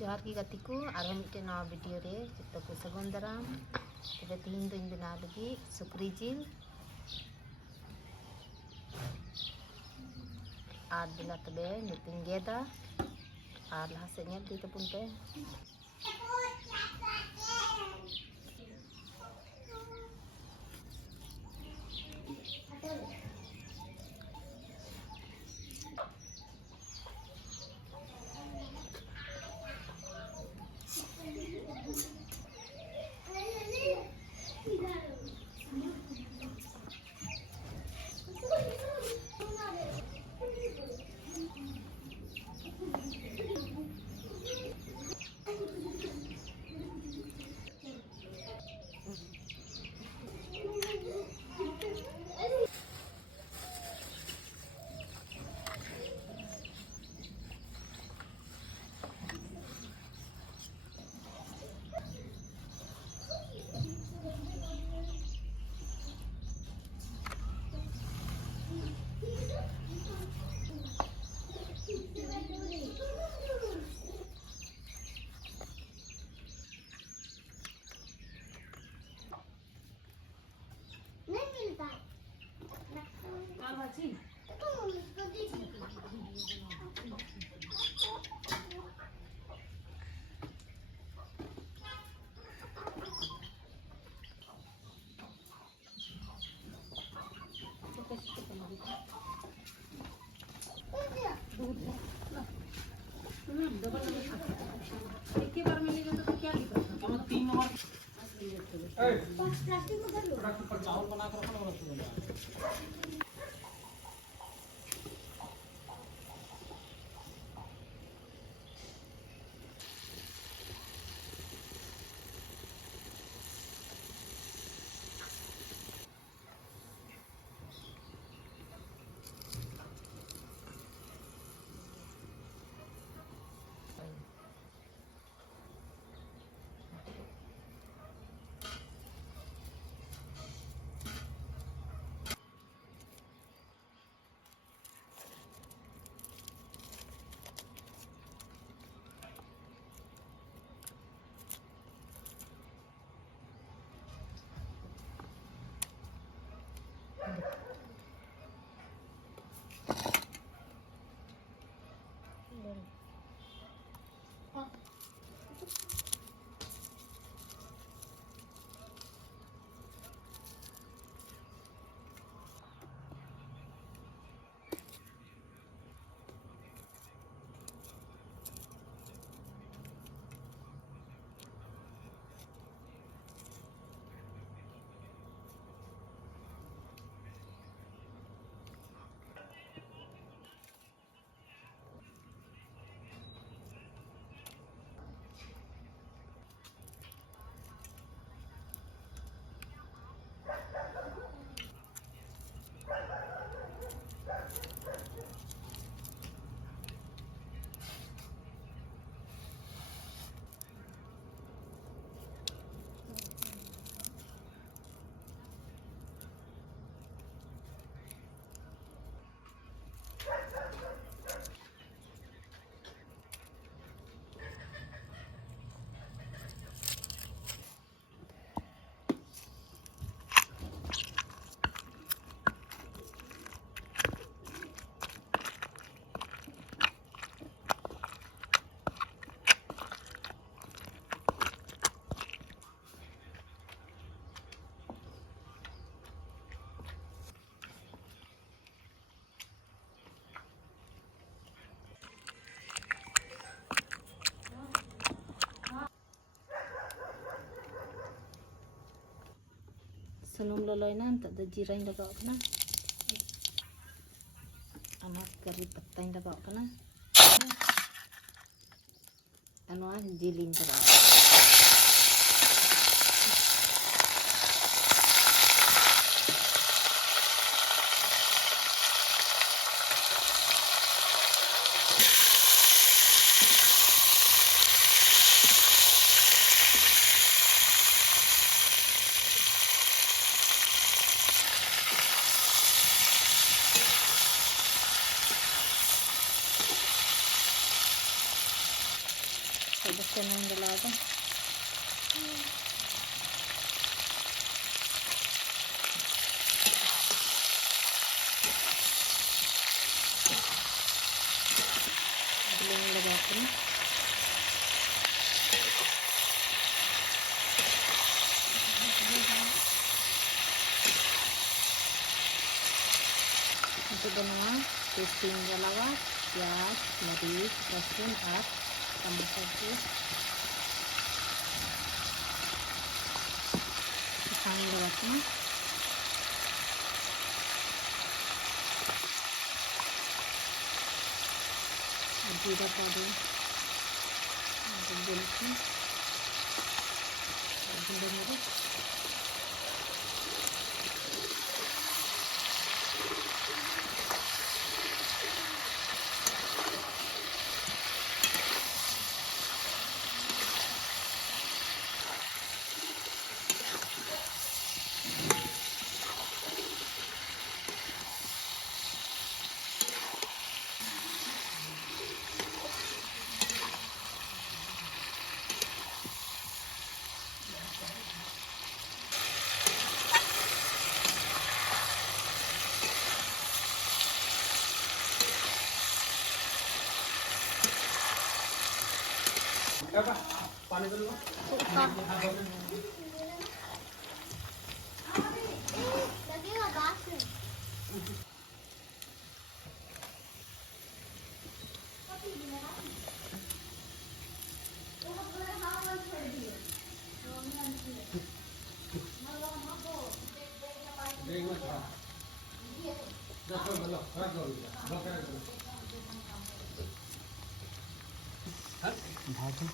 जोहार की गति को आरो मिट्टे नवा वीडियो रे जतो को सगुन दाराम तबे तीन दिन बना लगी सुकरी जिल आर बिला तबे नितिन गेदा आर लहा से ñel di तपुन पे एक ही बार मिलेगा तो क्या दिक्कत है? हम 3 नंबर प्लास्टिक में धर लो पर चावल बना कर रखना बड़ा शुरू है। Sunum loloinan tak ada jirain dah bawa kena. Amat kari petain dah bawa kena. Anu ah jilin dah bawa. थोड़ा नून डला दें। लगाते हैं itu benua टेस्टिंग लगा प्याज मरीच लहसुन और टमाटर को पानी लगाते हैं। जीरा पाउडर मिर्च पानी भाजी